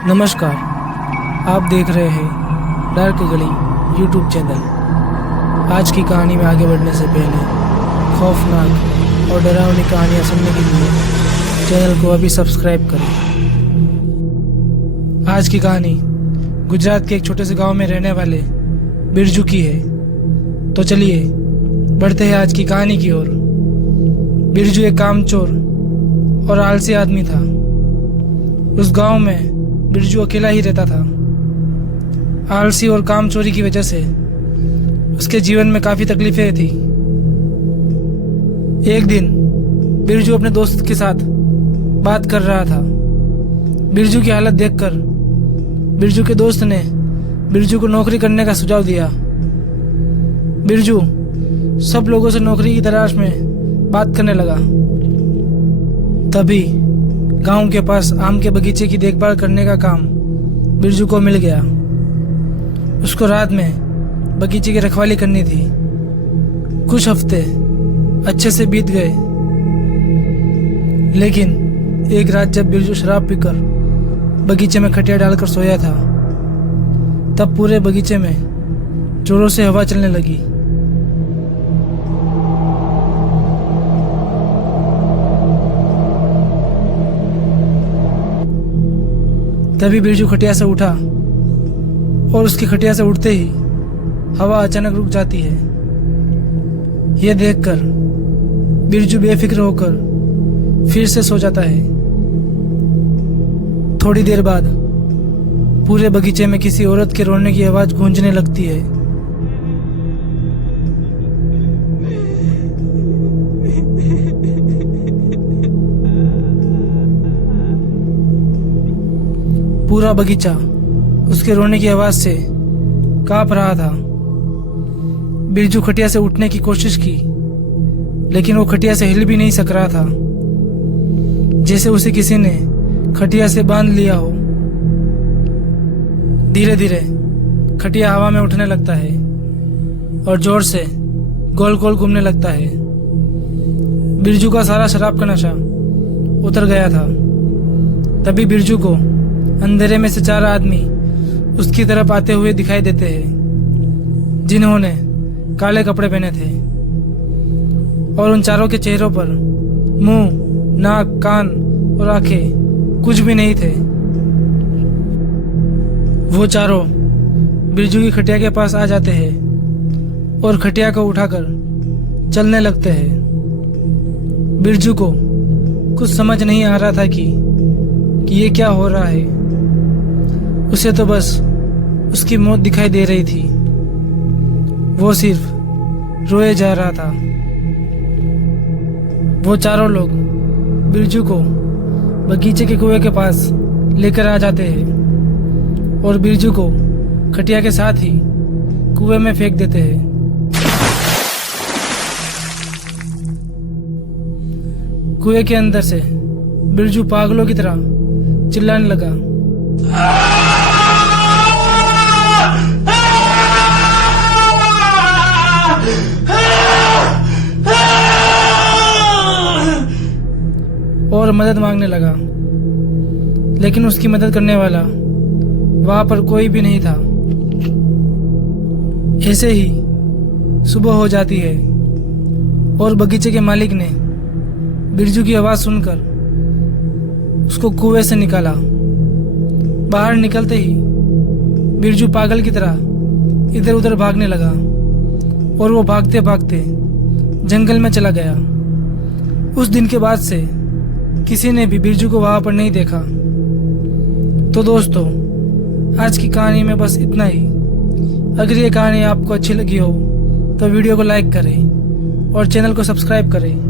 नमस्कार, आप देख रहे हैं डार्क गली यूट्यूब चैनल। आज की कहानी में आगे बढ़ने से पहले खौफनाक और डरावनी कहानियाँ सुनने के लिए चैनल को अभी सब्सक्राइब करें। आज की कहानी गुजरात के एक छोटे से गांव में रहने वाले बिरजू की है। तो चलिए बढ़ते हैं आज की कहानी की ओर। बिरजू एक कामचोर और आलसी आदमी था। उस गांव में बिरजू अकेला ही रहता था। आलसी और कामचोरी की वजह से उसके जीवन में काफी तकलीफें थी। एक दिन बिरजू अपने दोस्त के साथ बात कर रहा था। बिरजू की हालत देखकर बिरजू के दोस्त ने बिरजू को नौकरी करने का सुझाव दिया। बिरजू सब लोगों से नौकरी की तलाश में बात करने लगा। तभी गांव के पास आम के बगीचे की देखभाल करने का काम बिरजू को मिल गया। उसको रात में बगीचे की रखवाली करनी थी। कुछ हफ्ते अच्छे से बीत गए, लेकिन एक रात जब बिरजू शराब पीकर बगीचे में खटिया डालकर सोया था, तब पूरे बगीचे में जोरों से हवा चलने लगी। तभी बिरजू खटिया से उठा और उसकी खटिया से उठते ही हवा अचानक रुक जाती है। यह देखकर बिरजू बेफिक्र होकर फिर से सो जाता है। थोड़ी देर बाद पूरे बगीचे में किसी औरत के रोने की आवाज गूंजने लगती है। पूरा बगीचा उसके रोने की आवाज से कांप रहा था। बिरजू खटिया से उठने की कोशिश की, लेकिन वो खटिया से हिल भी नहीं सक रहा था, जैसे उसे किसी ने खटिया से बांध लिया हो। धीरे धीरे खटिया हवा में उठने लगता है और जोर से गोल गोल घूमने लगता है। बिरजू का सारा शराब का नशा उतर गया था। तभी बिरजू को अंधेरे में से 4 आदमी उसकी तरफ आते हुए दिखाई देते हैं, जिन्होंने काले कपड़े पहने थे और उन चारों के चेहरों पर मुंह, नाक, कान और आंखें कुछ भी नहीं थे। वो चारों बिरजू की खटिया के पास आ जाते हैं और खटिया को उठाकर चलने लगते हैं। बिरजू को कुछ समझ नहीं आ रहा था कि ये क्या हो रहा है। उसे तो बस उसकी मौत दिखाई दे रही थी। वो सिर्फ रोए जा रहा था। वो चारों लोग बिरजू को बगीचे के कुएं के पास लेकर आ जाते हैं और बिरजू को खटिया के साथ ही कुएं में फेंक देते हैं। कुएं के अंदर से बिरजू पागलों की तरह चिल्लाने लगा। और मदद मांगने लगा, लेकिन उसकी मदद करने वाला वहां पर कोई भी नहीं था। ऐसे ही सुबह हो जाती है और बगीचे के मालिक ने बिरजू की आवाज सुनकर उसको कुएं से निकाला। बाहर निकलते ही बिरजू पागल की तरह इधर उधर भागने लगा और वो भागते भागते जंगल में चला गया। उस दिन के बाद से किसी ने भी बिरजू को वहां पर नहीं देखा। तो दोस्तों, आज की कहानी में बस इतना ही। अगर ये कहानी आपको अच्छी लगी हो तो वीडियो को लाइक करें और चैनल को सब्सक्राइब करें।